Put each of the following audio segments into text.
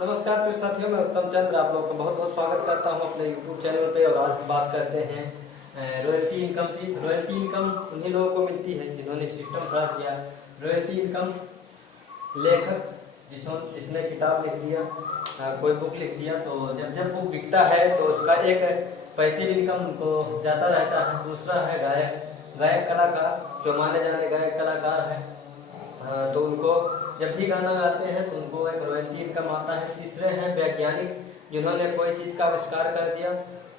नमस्कार प्रिय साथियों, मैं उत्तम चंद्र आप लोगों का बहुत बहुत स्वागत करता हूं अपने YouTube चैनल पे। और आज बात करते हैं रॉयल्टी इनकम की। रॉयल्टी इनकम उन्हीं लोगों को मिलती है जिन्होंने सिस्टम खड़ा किया। रॉयल्टी इनकम लेखक जिसने किताब लिख दिया, कोई बुक लिख दिया, तो जब बुक बिकता है तो उसका एक पैसिव इनकम तो जाता रहता है। दूसरा है गायक कलाकार, जो माने जाने गायक कलाकार है, तो उनको जब भी गाना गाते हैं तो उनको एक रॉयल्टी इनकम आता है। तीसरे हैं वैज्ञानिक, जिन्होंने कोई चीज का आविष्कार कर दिया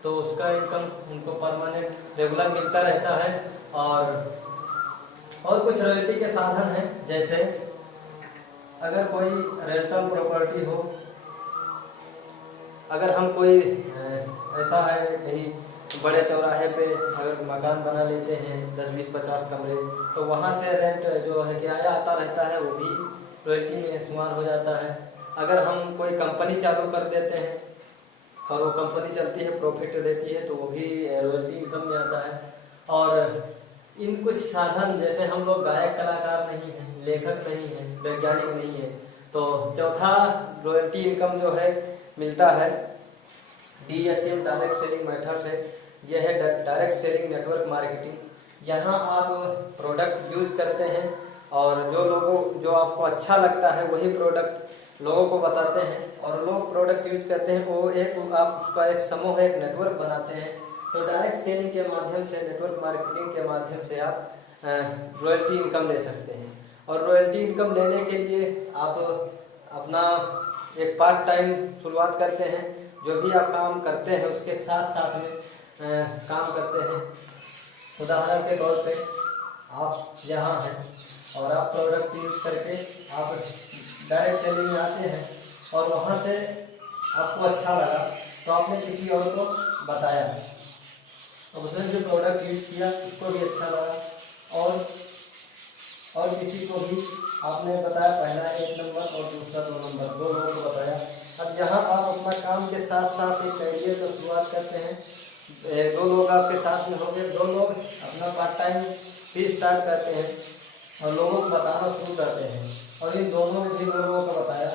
तो उसका इनकम उनको परमानेंट रेगुलर मिलता रहता है। और कुछ रॉयल्टी के साधन हैं, जैसे अगर कोई रेंटल प्रॉपर्टी हो, अगर हम कोई ऐसा है कहीं बड़े चौराहे पे अगर मकान बना लेते हैं 10, 20, 50 कमरे, तो वहाँ से रेंट जो है किराया आता रहता है, वो भी रॉयल्टी में शुमार हो जाता है। अगर हम कोई कंपनी चालू कर देते हैं और वो कंपनी चलती है, प्रॉफिट देती है, तो वो भी रॉयल्टी इनकम में आता है। और इन कुछ साधन, जैसे हम लोग गायक कलाकार नहीं है, लेखक नहीं है, वैज्ञानिक नहीं है, तो चौथा रॉयल्टी इनकम जो है मिलता है DSM, डायरेक्ट सेलिंग मेथड से। यह है डायरेक्ट सेलिंग नेटवर्क मार्केटिंग। यहाँ आप प्रोडक्ट यूज करते हैं और जो आपको अच्छा लगता है वही प्रोडक्ट लोगों को बताते हैं, और लोग प्रोडक्ट यूज करते हैं, वो आप उसका एक समूह, एक नेटवर्क बनाते हैं। तो डायरेक्ट सेलिंग के माध्यम से, नेटवर्क मार्केटिंग के माध्यम से आप रॉयल्टी इनकम ले सकते हैं। और रॉयल्टी इनकम लेने के लिए आप अपना एक पार्ट टाइम शुरुआत करते हैं। जो भी आप काम करते हैं उसके साथ साथ में काम करते हैं। उदाहरण के तौर पे आप यहाँ हैं और आप प्रोडक्ट यूज करके आप डायरेक्ट सेलिंग में आते हैं, और वहाँ से आपको अच्छा लगा तो आपने किसी और को बताया, अब उसने जो प्रोडक्ट यूज किया उसको भी अच्छा लगा, और किसी को भी आपने बताया, पहला 1 नंबर और दूसरा 2 नंबर, 2 लोगों को बताया। अब यहाँ आप अपना काम के साथ साथ एक कैरियर की शुरुआत करते हैं। 2 लोग आपके साथ में हो गए, 2 लोग अपना पार्ट टाइम भी स्टार्ट करते हैं और लोगों को बताना शुरू करते हैं, और इन दोनों ने भी 2 लोगों को बताया,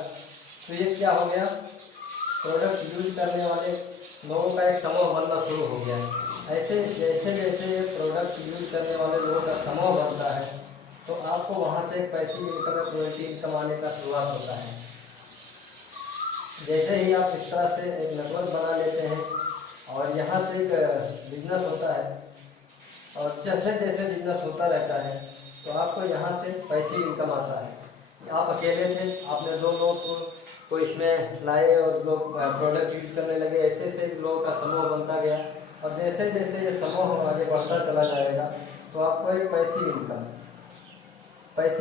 तो ये क्या हो गया, प्रोडक्ट यूज करने वाले लोगों का एक समूह बनना शुरू हो गया। ऐसे जैसे जैसे ये प्रोडक्ट यूज करने वाले लोगों का समूह बनता है तो आपको वहाँ से पैसिव इनकम या रॉयल्टी इनकम आने का शुरुआत होता है। जैसे ही आप इस तरह से एक नेटवर्क बना लेते हैं और यहाँ से एक बिजनेस होता है, और जैसे जैसे बिजनेस होता रहता है तो आपको यहाँ से पैसिव इनकम आता है। आप अकेले थे, आपने 2 लोग को इसमें लाए और लोग प्रोडक्ट यूज करने लगे, ऐसे ऐसे लोगों का समूह बनता गया, और जैसे जैसे ये समूह आगे बढ़ता चला जाएगा तो आपको एक पैसिव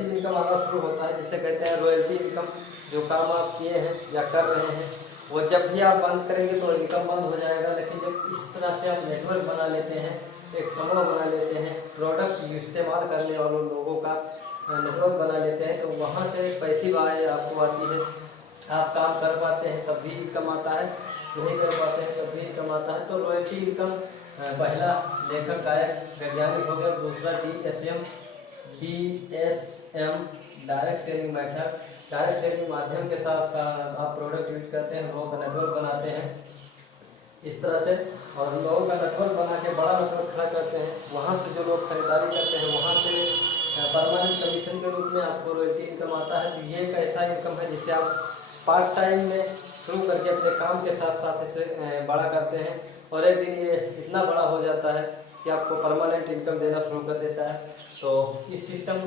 इनकम आना शुरू होता है, जिसे कहते हैं रॉयल्टी इनकम। जो काम आप किए हैं या कर रहे हैं वो जब भी आप बंद करेंगे तो इनकम बंद हो जाएगा, लेकिन जब इस तरह से आप नेटवर्क बना लेते हैं, एक समूह बना लेते हैं, प्रोडक्ट इस्तेमाल करने वालों लोगों का नेटवर्क बना लेते हैं, तो वहाँ से पैसिव आय आपको आती है। आप काम कर पाते हैं तब भी इनकम आता है, नहीं कर पाते हैं तब भी इनकम आता है। तो रॉयल्टी इनकम पहला लेखक गायक वैज्ञानिक हो गया, दूसरा DSM direct selling method. Direct selling माध्यम के साथ आप प्रोडक्ट यूज करते हैं, लोगों का नेटवर्क बनाते हैं इस तरह से, और लोगों का नेटवर्क बना के बड़ा नेटवर्क खड़ा करते हैं। वहाँ से जो लोग खरीदारी करते हैं वहाँ से परमानेंट कमीशन के रूप में आपको रॉयल्टी इनकम आता है। तो ये एक ऐसा इनकम है जिससे आप पार्ट टाइम में शुरू करके अपने काम के साथ साथ इसे बड़ा करते हैं, और एक दिन ये इतना बड़ा हो जाता है कि आपको परमानेंट इनकम देना शुरू कर देता है। तो इस सिस्टम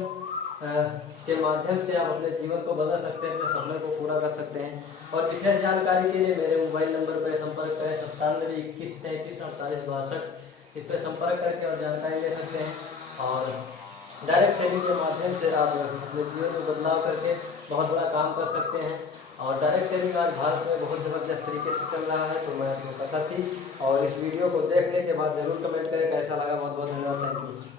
के माध्यम से आप अपने जीवन को बदल सकते हैं, अपने सपने को पूरा कर सकते हैं। और विशेष जानकारी के लिए मेरे मोबाइल नंबर पर संपर्क करें 97 21 33 48 62। इस पर संपर्क करके और जानकारी ले सकते हैं, और डायरेक्ट सेलिंग के माध्यम से आप अपने जीवन में बदलाव करके बहुत बड़ा काम कर सकते हैं। और डायरेक्ट सेलिंग आज भारत में बहुत ज़बरदस्त तरीके से चल रहा है। तो मैं आपको पसंद थी, और इस वीडियो को देखने के बाद जरूर कमेंट करें कैसा लगा। बहुत बहुत धन्यवाद, थैंक यू।